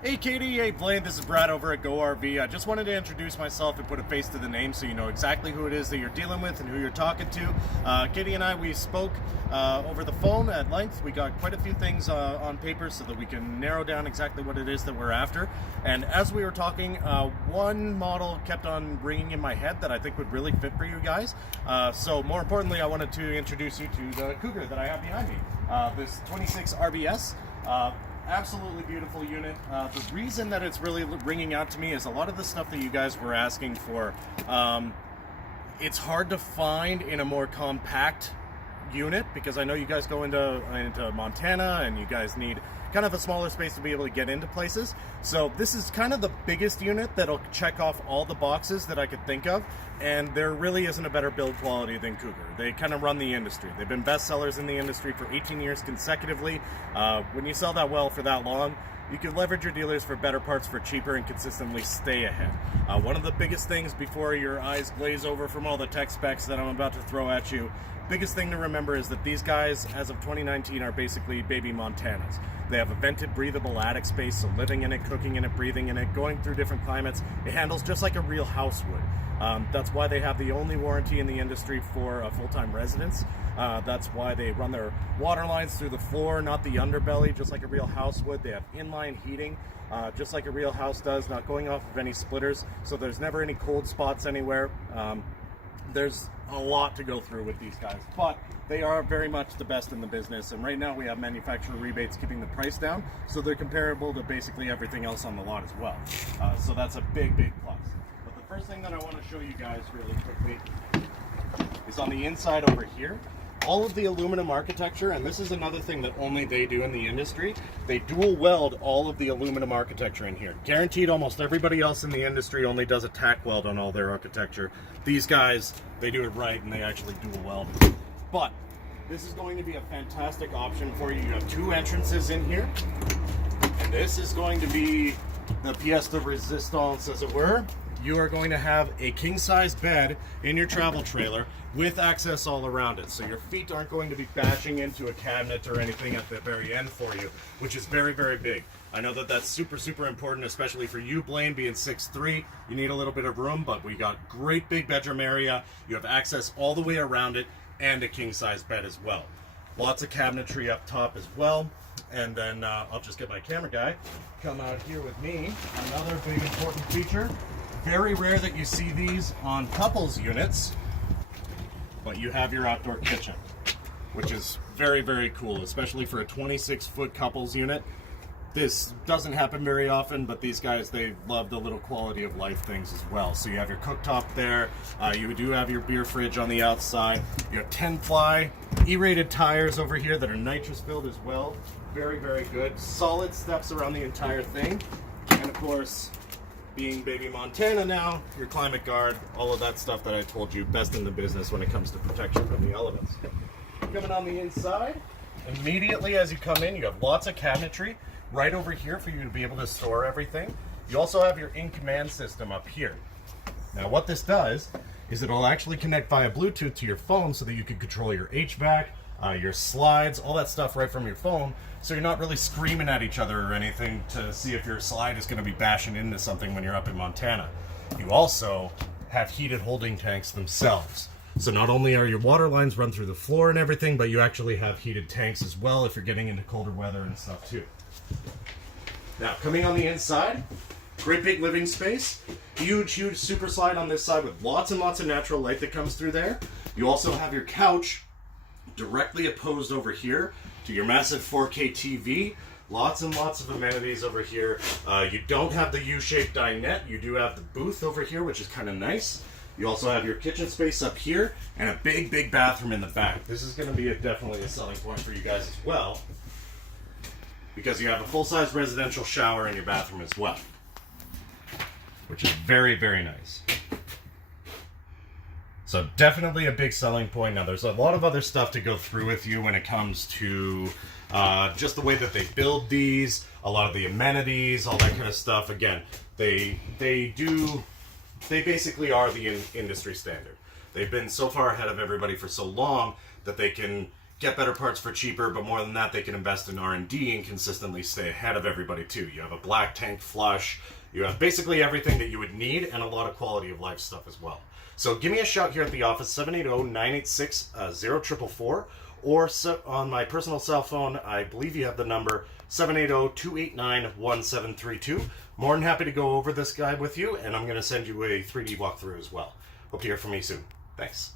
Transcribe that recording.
Hey Katie, hey Blaine, this is Brad over at Go RV. I just wanted to introduce myself and put a face to the name so you know exactly who it is that you're dealing with and who you're talking to. Katie and I, we spoke over the phone at length. We got quite a few things on paper so that we can narrow down exactly what it is that we're after. And as we were talking, one model kept on ringing in my head that I think would really fit for you guys. So more importantly, I wanted to introduce you to the Cougar that I have behind me. This 26 RBS. Absolutely beautiful unit. The reason that it's really ringing out to me is a lot of the stuff that you guys were asking for. It's hard to find in a more compact unit because I know you guys go into Montana and you guys need kind of a smaller space to be able to get into places. So this is kind of the biggest unit that'll check off all the boxes that I could think of, and there really isn't a better build quality than Cougar. They kind of run the industry. They've been bestsellers in the industry for 18 years consecutively. When you sell that well for that long, you can leverage your dealers for better parts for cheaper and consistently stay ahead. One of the biggest things before your eyes glaze over from all the tech specs that I'm about to throw at you, biggest thing to remember is that these guys, as of 2019, are basically baby Montanas. They have a vented, breathable attic space, so living in it, cooking in it, breathing in it, going through different climates, it handles just like a real house would. That's why they have the only warranty in the industry for full-time residents. That's why they run their water lines through the floor, not the underbelly, just like a real house would. They have inline heating, just like a real house does, not going off of any splitters, so there's never any cold spots anywhere. There's a lot to go through with these guys, but they are very much the best in the business, and right now we have manufacturer rebates keeping the price down, so they're comparable to basically everything else on the lot as well. So that's a big plus. But the first thing that I want to show you guys really quickly is on the inside over here. All of the aluminum architecture, and this is another thing that only they do in the industry, they dual weld all of the aluminum architecture in here. Guaranteed almost everybody else in the industry only does a tack weld on all their architecture. These guys, they do it right and they actually dual weld. But this is going to be a fantastic option for you. You have two entrances in here, and this is going to be the pièce de résistance, as it were. You are going to have a king-size bed in your travel trailer with access all around it. So your feet aren't going to be bashing into a cabinet or anything at the very end for you, which is very big. I know that that's super important, especially for you, Blaine, being 6'3". You need a little bit of room, but we got great big bedroom area. You have access all the way around it and a king-size bed as well. Lots of cabinetry up top as well. And then I'll just get my camera guy, come out here with me. Another big important feature. Very rare that you see these on couples units, but you have your outdoor kitchen, which is very cool, especially for a 26-foot couples unit. This doesn't happen very often, but these guys, they love the little quality of life things as well. So you have your cooktop there, you do have your beer fridge on the outside, you have 10-ply E-rated tires over here that are nitrous filled as well. Very good. Solid steps around the entire thing, and of course, being baby Montana now, your climate guard, all of that stuff that I told you, best in the business when it comes to protection from the elements. Coming on the inside, immediately as you come in, you have lots of cabinetry right over here for you to be able to store everything. You also have your in-command system up here. Now what this does is it'll actually connect via Bluetooth to your phone so that you can control your HVAC, your slides, all that stuff right from your phone, so you're not really screaming at each other or anything to see if your slide is going to be bashing into something when you're up in Montana. You also have heated holding tanks themselves. So not only are your water lines run through the floor and everything, but you actually have heated tanks as well if you're getting into colder weather and stuff too. Now, coming on the inside, great big living space. Huge super slide on this side with lots and lots of natural light that comes through there. You also have your couch directly opposed over here to your massive 4K TV. Lots and lots of amenities over here. You don't have the U-shaped dinette. You do have the booth over here, which is kind of nice. You also have your kitchen space up here and a big bathroom in the back. This is going to be definitely a selling point for you guys as well, because you have a full-size residential shower in your bathroom as well, which is very nice. So definitely a big selling point. Now there's a lot of other stuff to go through with you when it comes to just the way that they build these, a lot of the amenities, all that kind of stuff. Again, they basically are the industry standard. They've been so far ahead of everybody for so long that they can get better parts for cheaper, but more than that, they can invest in R&D and consistently stay ahead of everybody too. You have a black tank flush, you have basically everything that you would need, and a lot of quality of life stuff as well. So give me a shout here at the office, 780-986-0444, or on my personal cell phone, I believe you have the number 780-289-1732. More than happy to go over this guide with you, and I'm going to send you a 3D walkthrough as well. Hope to hear from you soon. Thanks.